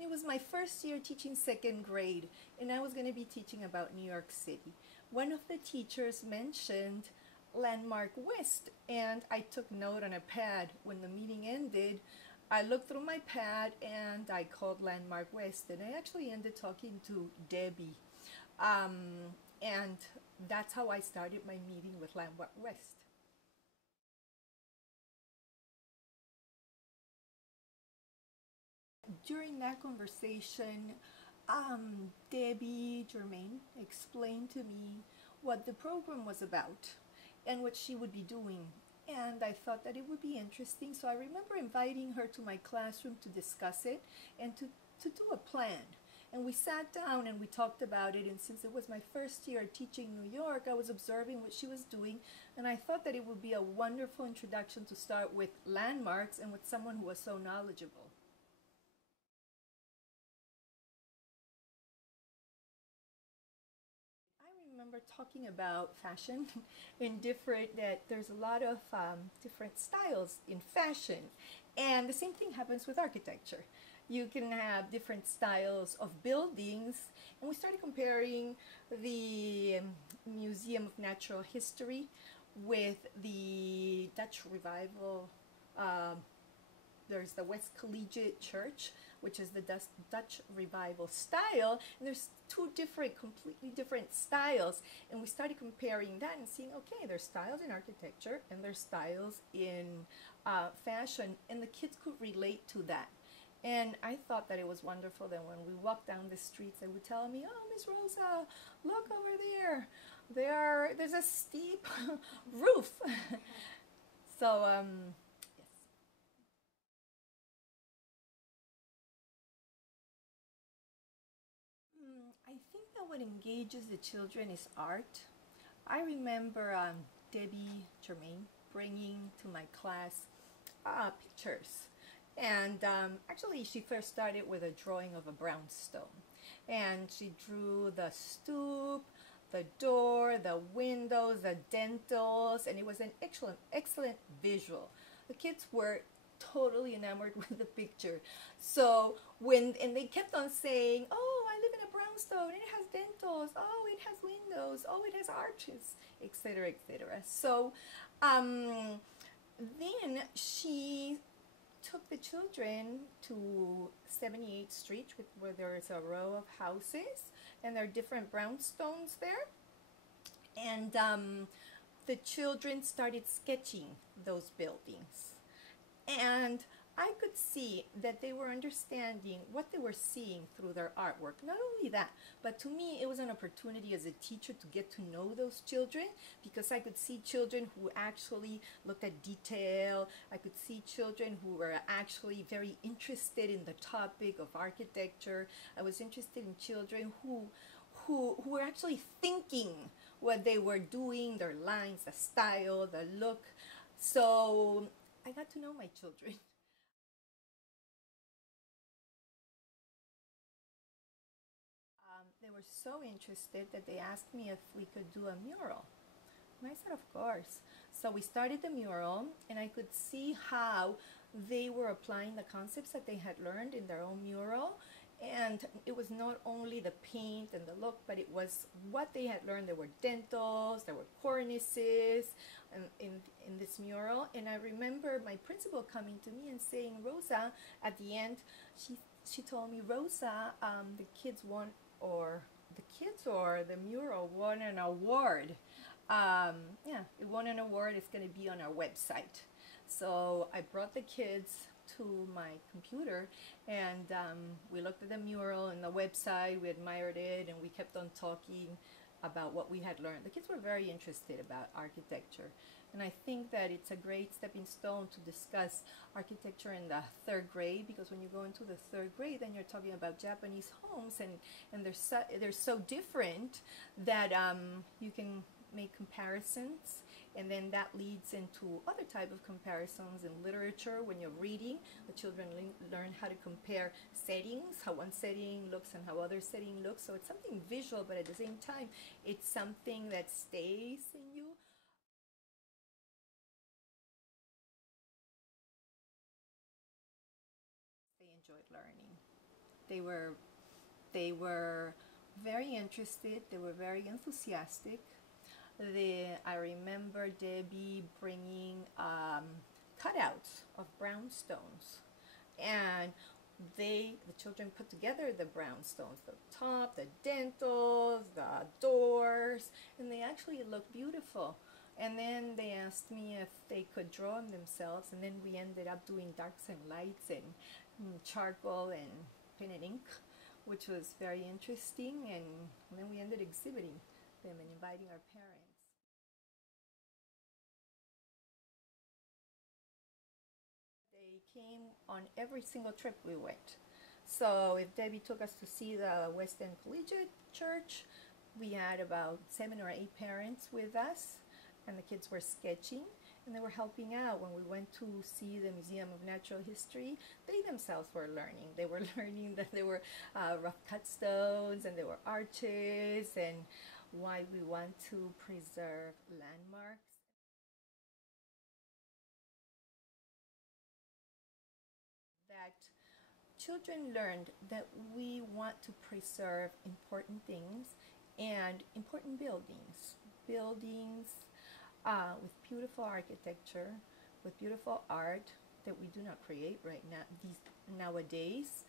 It was my first year teaching second grade, and I was going to be teaching about New York City. One of the teachers mentioned Landmark West, and I took note on a pad. When the meeting ended, I looked through my pad and I called Landmark West, and I actually ended talking to Debbie. And that's how I started my meeting with Landmark West. During that conversation, Debbie Germain explained to me what the program was about and what she would be doing. And I thought that it would be interesting, so I remember inviting her to my classroom to discuss it and to do a plan. And we sat down and we talked about it, and since it was my first year teaching New York, I was observing what she was doing, and I thought that it would be a wonderful introduction to start with landmarks and with someone who was so knowledgeable. I remember talking about fashion in different, that there's a lot of different styles in fashion. And the same thing happens with architecture. You can have different styles of buildings. And we started comparing the Museum of Natural History with the Dutch Revival. There's the West Collegiate Church, which is the Dutch Revival style, and there's two different, completely different styles, and we started comparing that and seeing, okay, there's styles in architecture and there's styles in fashion, and the kids could relate to that. And I thought that it was wonderful that when we walked down the streets, they would tell me, oh, Miss Rosa, look over there. There's a steep roof. So, I think that what engages the children is art. I remember Debbie Germain bringing to my class pictures. And actually, she first started with a drawing of a brownstone. And she drew the stoop, the door, the windows, the dentals, and it was an excellent visual. The kids were totally enamored with the picture. So and they kept on saying, oh, I live in a brownstone, it has dentals, oh, it has windows, oh, it has arches, etc., etc. So then she took the children to 78th Street, where there is a row of houses, and there are different brownstones there. And the children started sketching those buildings. And I could see that they were understanding what they were seeing through their artwork. Not only that, but to me, it was an opportunity as a teacher to get to know those children, because I could see children who actually looked at detail. I could see children who were actually very interested in the topic of architecture. I was interested in children who were actually thinking what they were doing, their lines, the style, the look. So I got to know my children. They were so interested that they asked me if we could do a mural. And I said, of course. So we started the mural, and I could see how they were applying the concepts that they had learned in their own mural. And it was not only the paint and the look, but it was what they had learned. There were dentals, there were cornices in this mural. And I remember my principal coming to me and saying, Rosa, at the end, she told me, Rosa, the kids won, or the mural won an award. Yeah, it won an award. It's going to be on our website. So I brought the kids to my computer, and we looked at the mural and the website. We admired it, and we kept on talking about what we had learned. The kids were very interested about architecture, and I think that it's a great stepping stone to discuss architecture in the third grade, because when you go into the third grade, then you're talking about Japanese homes, and they're so different that you can make comparisons, and then that leads into other type of comparisons in literature. When you're reading, the children learn how to compare settings, how one setting looks and how other setting looks. So it's something visual, but at the same time, it's something that stays in you. They enjoyed learning. They were they were very interested. They were very enthusiastic. I remember Debbie bringing cutouts of brownstones, and the children put together the brownstones, the top, the dentals, the doors, and they actually looked beautiful. And then they asked me if they could draw them themselves, and then we ended up doing darks and lights and charcoal and pen and ink, which was very interesting. And then we ended exhibiting them and inviting our parents. They came on every single trip we went. So if Debbie took us to see the West End Collegiate Church, we had about 7 or 8 parents with us, and the kids were sketching and they were helping out. When we went to see the Museum of Natural History, they themselves were learning. They were learning that there were rough cut stones and there were arches, and why we want to preserve landmarks. That children learned that we want to preserve important things and important buildings with beautiful architecture, with beautiful art that we do not create right now nowadays,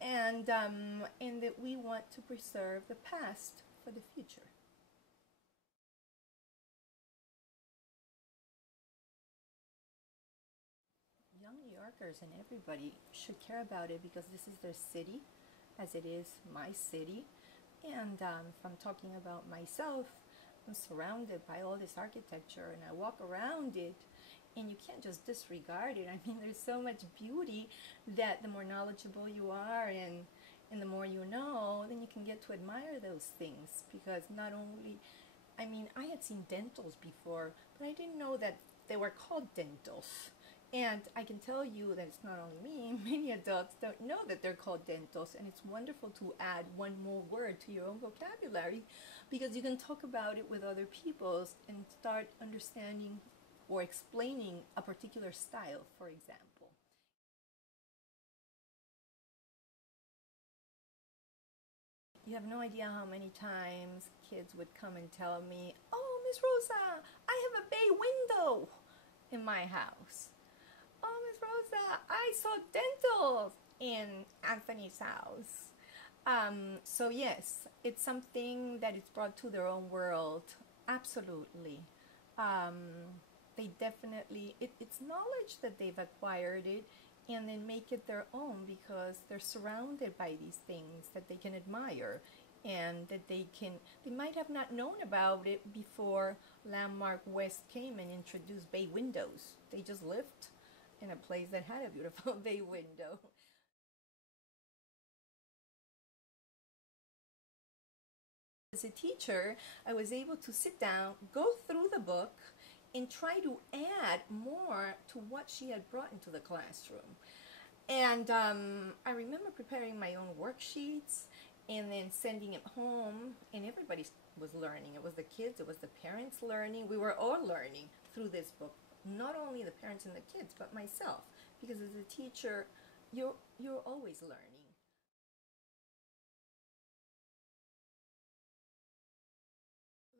and that we want to preserve the past for the future. Young New Yorkers and everybody should care about it because this is their city, as it is my city. And if I'm talking about myself, I'm surrounded by all this architecture, and I walk around it, and you can't just disregard it. I mean, there's so much beauty that the more knowledgeable you are, and the more you know, then you can get to admire those things. Because not only, I mean, I had seen dentals before, but I didn't know that they were called dentals. And I can tell you that it's not only me, many adults don't know that they're called dentals, and it's wonderful to add one more word to your own vocabulary, because you can talk about it with other people and start understanding or explaining a particular style, for example. You have no idea how many times kids would come and tell me, "Oh, Miss Rosa, I have a bay window in my house. Oh, Miss Rosa, I saw dentals in Anthony's house." So yes, it's something that is brought to their own world. Absolutely. They definitely, it's knowledge that they've acquired it and then make it their own because they're surrounded by these things that they can admire and that they might have not known about it before Landmark West came and introduced bay windows. They just lived in a place that had a beautiful bay window. As a teacher, I was able to sit down, go through the book, and try to add more to what she had brought into the classroom. And I remember preparing my own worksheets and then sending it home, and everybody was learning. It was the kids, it was the parents learning. We were all learning through this book, not only the parents and the kids, but myself, because as a teacher, you're always learning.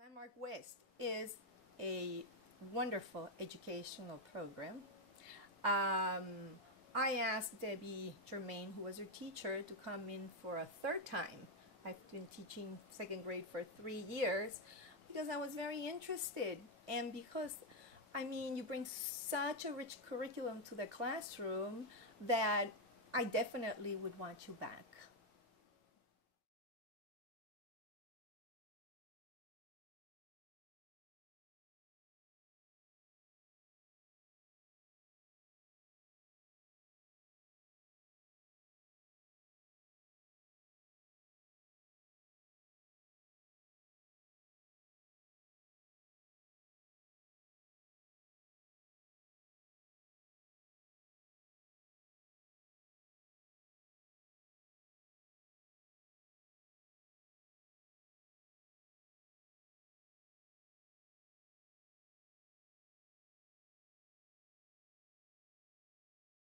Landmark West is a wonderful educational program. Um, I asked Debbie Germain, who was her teacher, to come in for a third time. I've been teaching second grade for 3 years because I was very interested, and because, I mean, you bring such a rich curriculum to the classroom that I definitely would want you back.